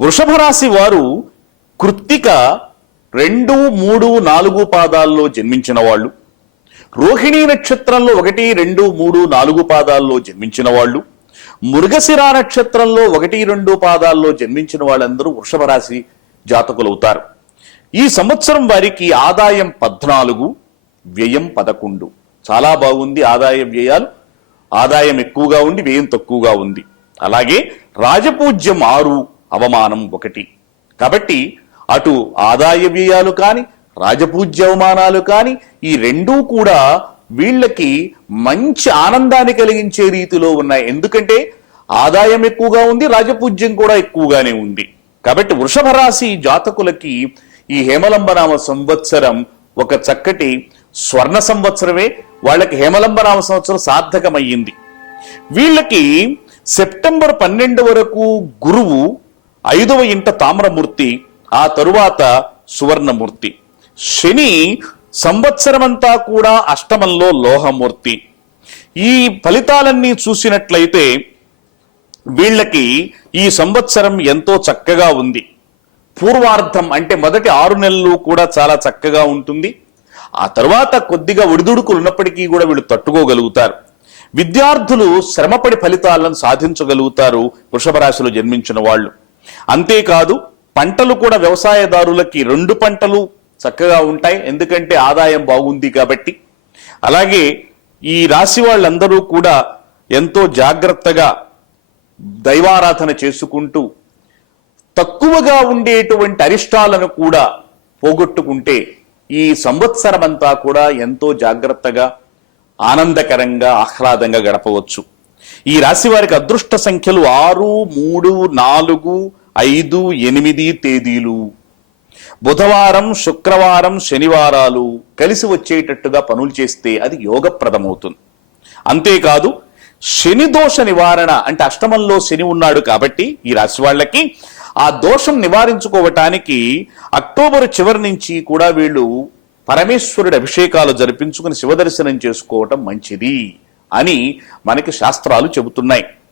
వృషభ రాశి వారు కృత్తిక రెండు మూడు నాలుగు పాదాల్లో జన్మించిన వాళ్ళు. రోహిణీ నక్షత్రంలో ఒకటి రెండు మూడు నాలుగు పాదాల్లో జన్మించిన వాళ్ళు. మృగశిర నక్షత్రంలో ఒకటి రెండు పాదాల్లో జన్మించిన వాళ్ళందరూ వృషభ రాశి జాతకులవుతారు. ఈ సంవత్సరం వారికి ఆదాయం పద్నాలుగు వ్యయం పదకొండు. చాలా బాగుంది ఆదాయ వ్యయాలు. ఆదాయం ఎక్కువగా ఉండి వ్యయం తక్కువగా ఉంది. అలాగే రాజపూజ్యం ఆరు అవమానం ఒకటి. కాబట్టి అటు ఆదాయ వ్యయాలు కానీ రాజపూజ్య అవమానాలు కానీ ఈ రెండూ కూడా వీళ్ళకి మంచి ఆనందాన్ని కలిగించే రీతిలో ఉన్నాయి. ఎందుకంటే ఆదాయం ఎక్కువగా ఉంది రాజపూజ్యం కూడా ఎక్కువగానే ఉంది. కాబట్టి వృషభ రాశి జాతకులకి ఈ హేమలంబనామ సంవత్సరం ఒక చక్కటి స్వర్ణ సంవత్సరమే వాళ్ళకి హేమలంబ నామ సంవత్సరం సార్థకమయ్యింది. వీళ్ళకి సెప్టెంబర్ పన్నెండు వరకు గురువు ఐదవ ఇంట తామ్రమూర్తి ఆ తరువాత సువర్ణమూర్తి. శని సంవత్సరమంతా కూడా అష్టమంలో లోహమూర్తి. ఈ ఫలితాలన్నీ చూసినట్లయితే వీళ్ళకి ఈ సంవత్సరం ఎంతో చక్కగా ఉంది. పూర్వార్థం అంటే మొదటి ఆరు నెలలు కూడా చాలా చక్కగా ఉంటుంది. ఆ తర్వాత కొద్దిగా ఒడిదుడుకులు ఉన్నప్పటికీ కూడా వీళ్ళు తట్టుకోగలుగుతారు. విద్యార్థులు శ్రమపడి ఫలితాలను సాధించగలుగుతారు వృషభ రాశిలో జన్మించిన వాళ్ళు. అంతేకాదు పంటలు కూడా వ్యవసాయదారులకి రెండు పంటలు చక్కగా ఉంటాయి. ఎందుకంటే ఆదాయం బాగుంది కాబట్టి. అలాగే ఈ రాశి వాళ్ళందరూ కూడా ఎంతో జాగ్రత్తగా దైవారాధన చేసుకుంటూ తక్కువగా ఉండేటువంటి అరిష్టాలను కూడా పోగొట్టుకుంటే ఈ సంవత్సరం అంతా కూడా ఎంతో జాగ్రత్తగా ఆనందకరంగా ఆహ్లాదంగా గడపవచ్చు. ఈ రాశి వారికి అదృష్ట సంఖ్యలు ఆరు మూడు నాలుగు ఐదు ఎనిమిది తేదీలు. బుధవారం శుక్రవారం శనివారాలు కలిసి వచ్చేటట్టుగా పనులు చేస్తే అది యోగప్రదమవుతుంది. అంతేకాదు శని దోష నివారణ అంటే అష్టమంలో శని ఉన్నాడు కాబట్టి ఈ రాశి వాళ్ళకి ఆ దోషం నివారించుకోవటానికి అక్టోబర్ చివరి నుంచి కూడా వీళ్ళు పరమేశ్వరుడి అభిషేకాలు జరిపించుకుని శివదర్శనం చేసుకోవటం మంచిది అని మనకి శాస్త్రాలు చెబుతున్నాయి.